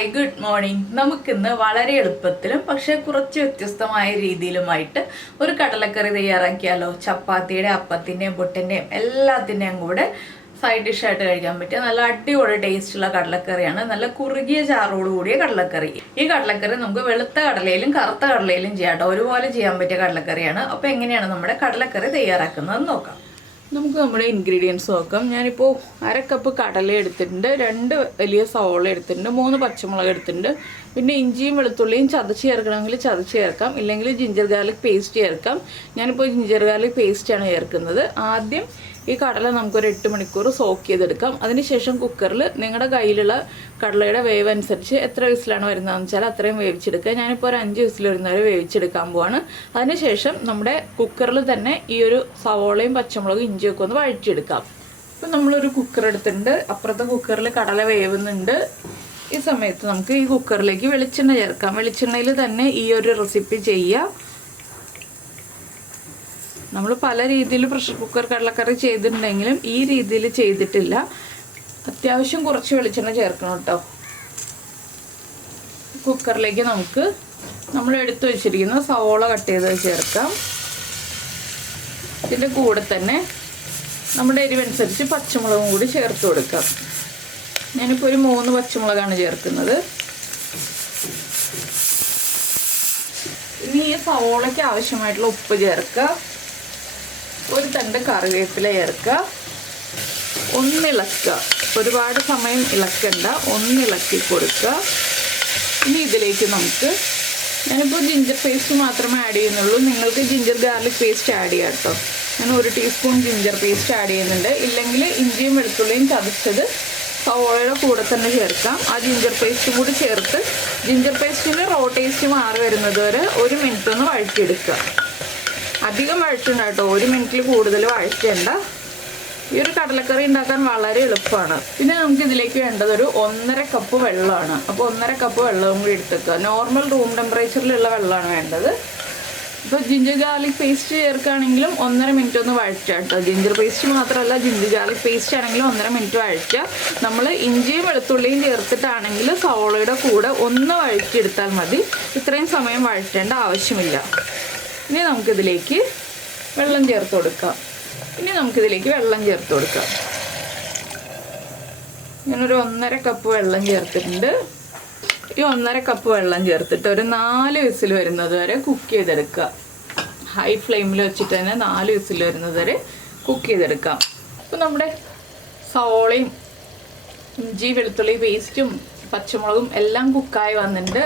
Hi good morning. നമുക്കിന്ന് വളരെ എളുപ്പത്തിലും പക്ഷെ കുറച്ച് വ്യത്യസ്തമായ രീതിയിലുമായിട്ട് ഒരു കടലക്കറി തയ്യാറാക്കിയാലോ. ചപ്പാത്തിയുടെ, അപ്പത്തിൻ്റെയും പുട്ടിൻ്റെയും എല്ലാത്തിൻ്റെയും കൂടെ സൈഡ് ഡിഷായിട്ട് കഴിക്കാൻ പറ്റിയ നല്ല അടിപൊളി ടേസ്റ്റുള്ള കടലക്കറിയാണ്. നല്ല കുറുകിയ ചാറോട് കൂടിയ കടലക്കറി. ഈ കടലക്കറി നമുക്ക് വെളുത്ത കടലയിലും കറുത്ത കടലയിലും ചെയ്യാം കേട്ടോ. ഒരുപോലെ ചെയ്യാൻ പറ്റിയ കടലക്കറിയാണ്. അപ്പോൾ എങ്ങനെയാണ് നമ്മുടെ കടലക്കറി തയ്യാറാക്കുന്നത് നോക്കാം. നമുക്ക് നമ്മുടെ ഇൻഗ്രീഡിയൻസ് നോക്കാം. ഞാനിപ്പോൾ 1/2 കപ്പ് കടല എടുത്തിട്ടുണ്ട്, 2 വലിയ സവോള എടുത്തിട്ടുണ്ട്, 3 പച്ചമുളക് എടുത്തിട്ടുണ്ട്. പിന്നെ ഇഞ്ചിയും വെളുത്തുള്ളിയും ചതച്ച് ചേർക്കണമെങ്കിൽ ചതച്ച് ചേർക്കാം, ഇല്ലെങ്കിൽ ജിഞ്ചർ ഗാർലിക് പേസ്റ്റ് ചേർക്കാം. ഞാനിപ്പോൾ ജിഞ്ചർ ഗാർലിക് പേസ്റ്റാണ് ചേർക്കുന്നത്. ആദ്യം ഈ കടല നമുക്കൊരു 8 മണിക്കൂർ സോക്ക് ചെയ്തെടുക്കാം. അതിനുശേഷം കുക്കറിൽ നിങ്ങളുടെ കയ്യിലുള്ള കടലയുടെ വേവ് അനുസരിച്ച് എത്ര വിസിലാണ് വരുന്നതെന്ന് വെച്ചാൽ അത്രയും വേവിച്ചെടുക്കുക. ഞാനിപ്പോൾ ഒരു 5 വിസിൽ വരുന്നവരെ വേവിച്ചെടുക്കാൻ പോവാണ്. അതിനുശേഷം നമ്മുടെ കുക്കറിൽ തന്നെ ഈ ഒരു സവോളയും പച്ചമുളകും ഇഞ്ചിയൊക്കെ ഒന്ന് വഴറ്റിയെടുക്കാം. ഇപ്പം നമ്മളൊരു കുക്കർ എടുത്തിട്ടുണ്ട്, അപ്പുറത്തെ കുക്കറിൽ കടല വേവുന്നുണ്ട്. ഈ സമയത്ത് നമുക്ക് ഈ കുക്കറിലേക്ക് വെളിച്ചെണ്ണ ചേർക്കാം. വെളിച്ചെണ്ണയിൽ തന്നെ ഈ ഒരു റെസിപ്പി ചെയ്യുക. നമ്മൾ പല രീതിയിൽ പ്രഷർ കുക്കർ കടലക്കറി ചെയ്തിട്ടുണ്ടെങ്കിലും ഈ രീതിയിൽ ചെയ്തിട്ടില്ല. അത്യാവശ്യം കുറച്ച് വെളിച്ചെണ്ണ ചേർക്കണം കേട്ടോ. കുക്കറിലേക്ക് നമുക്ക് നമ്മൾ എടുത്തു വെച്ചിരിക്കുന്ന സവോള കട്ട് ചെയ്ത് ചേർക്കാം. ഇതിൻ്റെ കൂടെ തന്നെ നമ്മുടെ എരിവനുസരിച്ച് പച്ചമുളകും കൂടി ചേർത്ത് കൊടുക്കാം. ഞാനിപ്പോൾ ഒരു 3 പച്ചമുളകാണ് ചേർക്കുന്നത്. ഇനി ഈ സവോളയ്ക്ക് ആവശ്യമായിട്ടുള്ള ഉപ്പ് ചേർക്കുക. ഒരു തണ്ട് കറിവേപ്പില ചേർക്കുക. ഒന്നിളക്കുക, ഒരുപാട് സമയം ഇളക്കണ്ട, ഒന്നിളക്കി കൊടുക്കുക. ഇനി ഇതിലേക്ക് നമുക്ക് ഞാനിപ്പോൾ ജിഞ്ചർ പേസ്റ്റ് മാത്രമേ ആഡ് ചെയ്യുന്നുള്ളൂ. നിങ്ങൾക്ക് ജിഞ്ചർ ഗാർലിക് പേസ്റ്റ് ആഡ് ചെയ്യാം കേട്ടോ. ഞാൻ 1 ടീസ്പൂൺ ജിഞ്ചർ പേസ്റ്റ് ആഡ് ചെയ്യുന്നുണ്ട്. ഇല്ലെങ്കിൽ ഇഞ്ചിയും വെളുത്തുള്ളിയും ചതച്ചത് സവോളയുടെ കൂടെ തന്നെ ചേർക്കാം. ആ ജിഞ്ചർ പേസ്റ്റും കൂടി ചേർത്ത് ജിഞ്ചർ പേസ്റ്റിന് റോ ടേസ്റ്റ് മാറി വരുന്നത് വരെ 1 മിനിറ്റ് ഒന്ന് വഴറ്റിയെടുക്കുക. അധികം വഴറ്റണ്ട കേട്ടോ, 1 മിനിറ്റിൽ കൂടുതൽ വഴറ്റേണ്ട. ഈ ഒരു കടലക്കറി ഉണ്ടാക്കാൻ വളരെ എളുപ്പമാണ്. പിന്നെ നമുക്ക് ഇതിലേക്ക് വേണ്ടത് ഒരു 1.5 കപ്പ് വെള്ളമാണ്. അപ്പോൾ 1.5 കപ്പ് വെള്ളവും കൂടി എടുത്തേക്കുക. നോർമൽ റൂം ടെമ്പറേച്ചറിലുള്ള വെള്ളമാണ് വേണ്ടത്. ഇപ്പോൾ ജിഞ്ചർ ഗാർലിക് പേസ്റ്റ് ചേർക്കുകയാണെങ്കിലും 1.5 മിനിറ്റ് ഒന്ന് വഴറ്റുക കേട്ടോ. ജിഞ്ചർ പേസ്റ്റ് മാത്രമല്ല, ജിഞ്ചർ ഗാർലിക് പേസ്റ്റ് ആണെങ്കിലും 1.5 മിനിറ്റ് വഴറ്റുക. നമ്മൾ ഇഞ്ചിയും വെളുത്തുള്ളിയും ചേർത്തിട്ടാണെങ്കിൽ സവോളയുടെ കൂടെ ഒന്ന് വഴറ്റിയെടുത്താൽ മതി. ഇത്രയും സമയം വഴറ്റേണ്ട ആവശ്യമില്ല. ഇനി നമുക്കിതിലേക്ക് വെള്ളം ചേർത്ത് കൊടുക്കാം. ഞാനൊരു 1.5 കപ്പ് വെള്ളം ചേർത്തിട്ടുണ്ട്. ഈ 1.5 കപ്പ് വെള്ളം ചേർത്തിട്ട് ഒരു 4 വിസിൽ വരുന്നത് വരെ കുക്ക് ചെയ്തെടുക്കുക. ഹൈ ഫ്ലെയിമിൽ വെച്ചിട്ട് തന്നെ 4 വിസിൽ വരുന്നത് വരെ കുക്ക് ചെയ്തെടുക്കാം. അപ്പോൾ നമ്മുടെ സവോളയും ഇഞ്ചി വെളുത്തുള്ളി പേസ്റ്റും പച്ചമുളകും എല്ലാം കുക്കായി വന്നിട്ടുണ്ട്.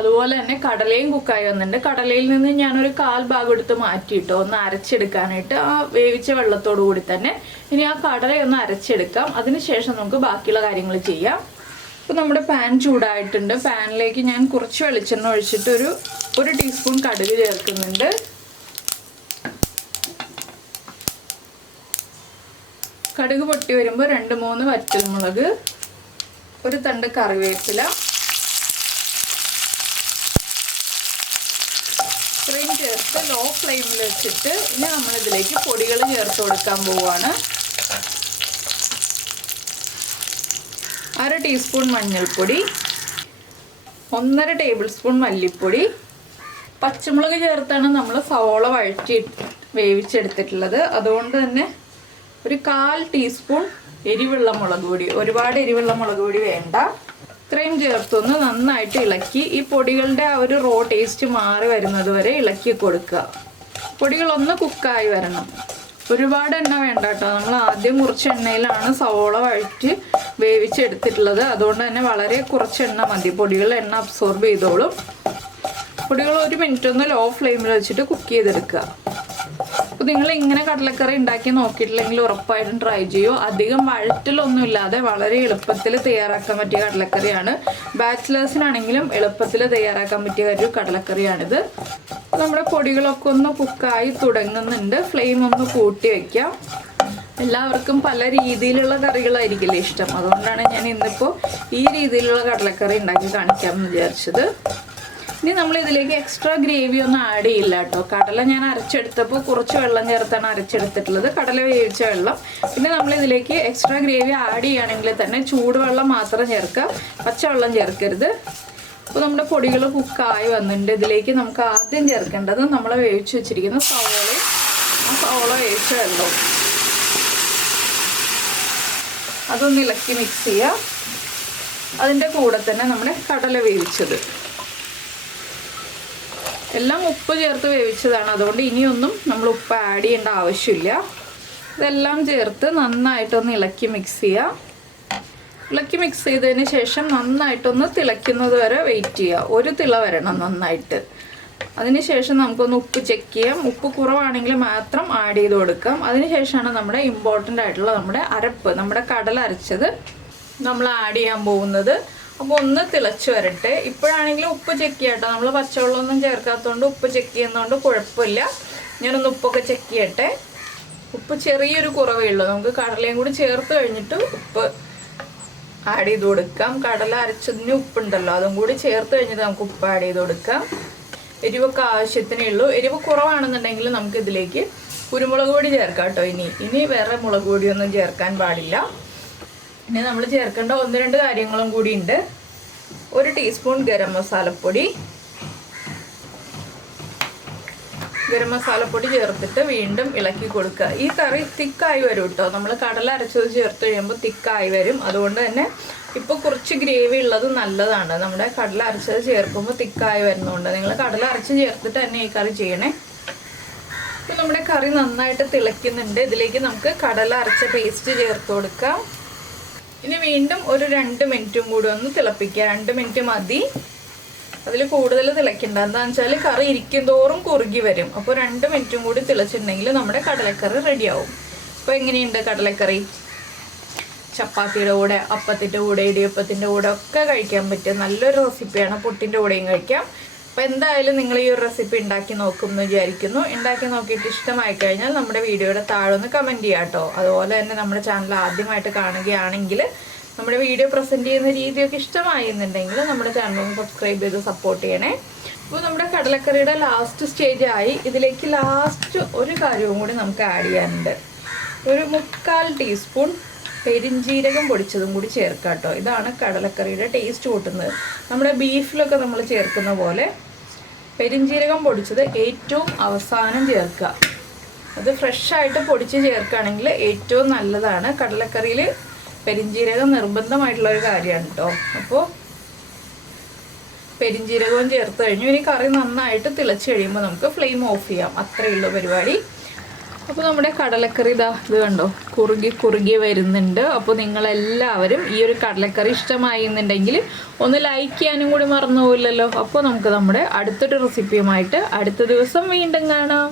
അതുപോലെ തന്നെ കടലയും കുക്കായി വന്നിട്ടുണ്ട്. കടലയിൽ നിന്ന് ഞാനൊരു 1/4 ഭാഗം എടുത്ത് മാറ്റിയിട്ടോ ഒന്ന് അരച്ചെടുക്കാനായിട്ട്, ആ വേവിച്ച വെള്ളത്തോടു കൂടി തന്നെ. ഇനി ആ കടലയൊന്ന് അരച്ചെടുക്കാം. അതിനുശേഷം നമുക്ക് ബാക്കിയുള്ള കാര്യങ്ങൾ ചെയ്യാം. അപ്പോൾ നമ്മുടെ പാൻ ചൂടായിട്ടുണ്ട്. പാനിലേക്ക് ഞാൻ കുറച്ച് വെളിച്ചെണ്ണ ഒഴിച്ചിട്ട് ഒരു ടീസ്പൂൺ കടുക് ചേർക്കുന്നുണ്ട്. കടുക് പൊട്ടി വരുമ്പോൾ 2-3 വറ്റൽമുളക്, ഒരു തണ്ട് കറിവേപ്പില, ഇത്രയും ചേർത്ത് ലോ ഫ്ലെയിമിൽ വെച്ചിട്ട് ഇനി നമ്മളിതിലേക്ക് പൊടികൾ ചേർത്ത് കൊടുക്കാൻ പോവുകയാണ്. 1/2 ടീസ്പൂൺ മഞ്ഞൾപ്പൊടി, 1.5 ടേബിൾ സ്പൂൺ മല്ലിപ്പൊടി. പച്ചമുളക് ചേർത്താണ് നമ്മൾ സവോള വഴറ്റി വേവിച്ചെടുത്തിട്ടുള്ളത്. അതുകൊണ്ട് തന്നെ ഒരു 1/4 ടീസ്പൂൺ എരിവുള്ള മുളക് പൊടി. ഒരുപാട് എരിവുള്ള മുളക് പൊടി വേണ്ട. ഇത്രയും ചേർത്തൊന്ന് നന്നായിട്ട് ഇളക്കി ഈ പൊടികളുടെ ആ ഒരു റോ ടേസ്റ്റ് മാറി വരുന്നത് വരെ ഇളക്കി കൊടുക്കുക. പൊടികളൊന്ന് കുക്കായി വരണം. ഒരുപാട് എണ്ണ വേണ്ട കേട്ടോ. നമ്മൾ ആദ്യം കുറച്ച് എണ്ണയിലാണ് സവോള വഴറ്റി വേവിച്ചെടുത്തിട്ടുള്ളത്. അതുകൊണ്ട് തന്നെ വളരെ കുറച്ച് എണ്ണ മതി. പൊടികൾ എണ്ണ അബ്സോർബ് ചെയ്തോളും. പൊടികൾ 1 മിനിറ്റ് ഒന്ന് ലോ ഫ്ലെയിമിൽ വെച്ചിട്ട് കുക്ക് ചെയ്തെടുക്കുക. അപ്പോൾ നിങ്ങൾ ഇങ്ങനെ കടലക്കറി ഉണ്ടാക്കി നോക്കിയിട്ടില്ലെങ്കിൽ ഉറപ്പായിട്ടും ട്രൈ ചെയ്യൂ. അധികം വഴറ്റലൊന്നും ഇല്ലാതെ വളരെ എളുപ്പത്തിൽ തയ്യാറാക്കാൻ പറ്റിയ കടലക്കറിയാണ്. ബാച്ചിലേഴ്സിനാണെങ്കിലും എളുപ്പത്തിൽ തയ്യാറാക്കാൻ പറ്റിയ ഒരു കടലക്കറിയാണിത്. നമ്മുടെ പൊടികളൊക്കെ ഒന്ന് കുക്കായി തുടങ്ങുന്നുണ്ട്. ഫ്ലെയിം ഒന്ന് കൂട്ടി വയ്ക്കാം. എല്ലാവർക്കും പല രീതിയിലുള്ള കറികളായിരിക്കില്ലേ ഇഷ്ടം. അതുകൊണ്ടാണ് ഞാൻ ഇന്നിപ്പോൾ ഈ രീതിയിലുള്ള കടലക്കറി ഉണ്ടാക്കി കാണിക്കാമെന്ന് വിചാരിച്ചത്. ഇനി നമ്മൾ ഇതിലേക്ക് എക്സ്ട്രാ ഗ്രേവി ഒന്നും ആഡ് ചെയ്യില്ല കേട്ടോ. കടല ഞാൻ അരച്ചെടുത്തപ്പോൾ കുറച്ച് വെള്ളം ചേർത്താണ് അരച്ചെടുത്തിട്ടുള്ളത്, കടല വേവിച്ച വെള്ളം. പിന്നെ നമ്മൾ ഇതിലേക്ക് എക്സ്ട്രാ ഗ്രേവി ആഡ് ചെയ്യുകയാണെങ്കിൽ തന്നെ ചൂടുവെള്ളം മാത്രം ചേർക്കുക, പച്ചവെള്ളം ചേർക്കരുത്. അപ്പോൾ നമ്മുടെ പൊടികൾ കുക്കായി വന്നിട്ടുണ്ട്. ഇതിലേക്ക് നമുക്ക് ആദ്യം ചേർക്കേണ്ടത് നമ്മൾ വേവിച്ച് വെച്ചിരിക്കുന്ന സവോളയും ആ സവോള വേവിച്ച വെള്ളവും. അതൊന്ന് ഇളക്കി മിക്സ് ചെയ്യുക. അതിൻ്റെ കൂടെ തന്നെ നമ്മുടെ കടല വേവിച്ചത്, എല്ലാം ഉപ്പ് ചേർത്ത് വേവിച്ചതാണ്, അതുകൊണ്ട് ഇനിയൊന്നും നമ്മൾ ഉപ്പ് ആഡ് ചെയ്യേണ്ട ആവശ്യമില്ല. ഇതെല്ലാം ചേർത്ത് നന്നായിട്ടൊന്ന് ഇളക്കി മിക്സ് ചെയ്യുക. ഇളക്കി മിക്സ് ചെയ്തതിന് ശേഷം നന്നായിട്ടൊന്ന് തിളയ്ക്കുന്നത് വരെ വെയിറ്റ് ചെയ്യുക. ഒരു തിള വരണം നന്നായിട്ട്. അതിനുശേഷം നമുക്കൊന്ന് ഉപ്പ് ചെക്ക് ചെയ്യാം. ഉപ്പ് കുറവാണെങ്കിൽ മാത്രം ആഡ് ചെയ്ത് കൊടുക്കാം. അതിനുശേഷമാണ് നമ്മുടെ ഇമ്പോർട്ടൻ്റ് ആയിട്ടുള്ള നമ്മുടെ അരപ്പ്, നമ്മുടെ കടല അരച്ചത് നമ്മൾ ആഡ് ചെയ്യാൻ പോകുന്നത്. അപ്പോൾ ഒന്ന് തിളച്ച് വരട്ടെ. ഇപ്പോഴാണെങ്കിലും ഉപ്പ് ചെക്ക് ചെയ്യാം കേട്ടോ. നമ്മൾ പച്ചവെള്ളമൊന്നും ചേർക്കാത്തതുകൊണ്ട് ഉപ്പ് ചെക്ക് ചെയ്യുന്നതുകൊണ്ട് കുഴപ്പമില്ല. ഞാനൊന്ന് ഉപ്പൊക്കെ ചെക്ക് ചെയ്യട്ടെ. ഉപ്പ് ചെറിയൊരു കുറവേ ഉള്ളൂ. നമുക്ക് കടലയും കൂടി ചേർത്ത് കഴിഞ്ഞിട്ട് ഉപ്പ് ആഡ് ചെയ്ത് കൊടുക്കാം. കടല അരച്ചതിന് ഉപ്പുണ്ടല്ലോ, അതും കൂടി ചേർത്ത് കഴിഞ്ഞിട്ട് നമുക്ക് ഉപ്പ് ആഡ് ചെയ്ത് കൊടുക്കാം. എരിവൊക്കെ ആവശ്യത്തിനേ ഉള്ളൂ. എരിവ് കുറവാണെന്നുണ്ടെങ്കിൽ നമുക്ക് ഇതിലേക്ക് കുരുമുളക് പൊടി ചേർക്കാം കേട്ടോ. ഇനി വേറെ മുളക് പൊടിയൊന്നും ചേർക്കാൻ പാടില്ല. ഇനി നമ്മൾ ചേർക്കേണ്ട 1-2 കാര്യങ്ങളും കൂടി ഉണ്ട്. 1 ടീസ്പൂൺ ഗരം മസാലപ്പൊടി ചേർത്തിട്ട് വീണ്ടും ഇളക്കി കൊടുക്കുക. ഈ കറി തിക്കായി വരും കേട്ടോ. നമ്മൾ കടല അരച്ചത് ചേർത്ത് കഴിയുമ്പോൾ തിക്കായി വരും. അതുകൊണ്ട് തന്നെ ഇപ്പോൾ കുറച്ച് ഗ്രേവി ഉള്ളത് നല്ലതാണ്. നമ്മുടെ കടല അരച്ചത് ചേർക്കുമ്പോൾ തിക്കായി വരുന്നതുകൊണ്ട് നിങ്ങൾ കടല അരച്ച് ചേർത്തിട്ട് തന്നെ ഈ കറി ചെയ്യണേ. ഇപ്പോൾ നമ്മുടെ കറി നന്നായിട്ട് തിളയ്ക്കുന്നുണ്ട്. ഇതിലേക്ക് നമുക്ക് കടല അരച്ച പേസ്റ്റ് ചേർത്ത് കൊടുക്കാം. ഇനി വീണ്ടും ഒരു 2 മിനിറ്റും കൂടി ഒന്ന് തിളപ്പിക്കുക. 2 മിനിറ്റ് മതി, അതിൽ കൂടുതൽ തിളയ്ക്കണ്ട. എന്താണെന്ന് വെച്ചാൽ കറി ഇരിക്കും തോറും കുറുകി വരും. അപ്പോൾ 2 മിനിറ്റും കൂടി തിളച്ചിട്ടുണ്ടെങ്കിൽ നമ്മുടെ കടലക്കറി റെഡിയാവും. അപ്പോൾ എങ്ങനെയുണ്ട് കടലക്കറി? ചപ്പാത്തിയുടെ കൂടെ, അപ്പത്തിൻ്റെ കൂടെ, ഇടിയപ്പത്തിൻ്റെ കൂടെ ഒക്കെ കഴിക്കാൻ പറ്റിയ നല്ലൊരു റെസിപ്പിയാണ്. പുട്ടിൻ്റെ കൂടെയും കഴിക്കാം. അപ്പോൾ എന്തായാലും നിങ്ങൾ ഈ ഒരു റെസിപ്പി ഉണ്ടാക്കി നോക്കുമെന്ന് വിചാരിക്കുന്നു. ഉണ്ടാക്കി നോക്കിയിട്ട് ഇഷ്ടമായി കഴിഞ്ഞാൽ നമ്മുടെ വീഡിയോയുടെ താഴെ ഒന്ന് കമൻറ്റ് ചെയ്യാം കേട്ടോ. അതുപോലെ തന്നെ നമ്മുടെ ചാനൽ ആദ്യമായിട്ട് കാണുകയാണെങ്കിൽ നമ്മുടെ വീഡിയോ പ്രസൻറ്റ് ചെയ്യുന്ന രീതിയൊക്കെ ഇഷ്ടമായി എന്നുണ്ടെങ്കിൽ നമ്മുടെ ചാനൽ ഒന്ന് സബ്സ്ക്രൈബ് ചെയ്ത് സപ്പോർട്ട് ചെയ്യണേ. അപ്പോൾ നമ്മുടെ കടലക്കറിയുടെ ലാസ്റ്റ് സ്റ്റേജ് ആയി. ഇതിലേക്ക് ലാസ്റ്റ് ഒരു കാര്യവും കൂടി നമുക്ക് ആഡ് ചെയ്യാനുണ്ട്. ഒരു 3/4 ടീസ്പൂൺ പെരിഞ്ജീരകം പൊടിച്ചതും കൂടി ചേർക്കാം കേട്ടോ. ഇതാണ് കടലക്കറിയുടെ ടേസ്റ്റ് കൂട്ടുന്നത്. നമ്മുടെ ബീഫിലൊക്കെ നമ്മൾ ചേർക്കുന്ന പോലെ പെരിഞ്ജീരകം പൊടിച്ചത് ഏറ്റവും അവസാനം ചേർക്കുക. അത് ഫ്രഷായിട്ട് പൊടിച്ച് ചേർക്കുകയാണെങ്കിൽ ഏറ്റവും നല്ലതാണ്. കടലക്കറിയിൽ പെരിഞ്ജീരകം നിർബന്ധമായിട്ടുള്ളൊരു കാര്യമാണ് കേട്ടോ. അപ്പോൾ പെരിഞ്ജീരകവും ചേർത്ത് കഴിഞ്ഞു. ഇനി കറി നന്നായിട്ട് തിളച്ച് കഴിയുമ്പോൾ നമുക്ക് ഫ്ലെയിം ഓഫ് ചെയ്യാം. അത്രയേ ഉള്ളൂ പരിപാടി. അപ്പോൾ നമ്മുടെ കടലക്കറി ഇത് കണ്ടോ, കുറുകി വരുന്നുണ്ട്. അപ്പോൾ നിങ്ങളെല്ലാവരും ഈ ഒരു കടലക്കറി ഇഷ്ടമായി എന്നുണ്ടെങ്കിൽ ഒന്ന് ലൈക്ക് ചെയ്യാനും കൂടി മറന്നു പോയില്ലല്ലോ. അപ്പോൾ നമുക്ക് നമ്മുടെ അടുത്തൊരു റെസിപ്പിയുമായിട്ട് അടുത്ത ദിവസം വീണ്ടും കാണാം.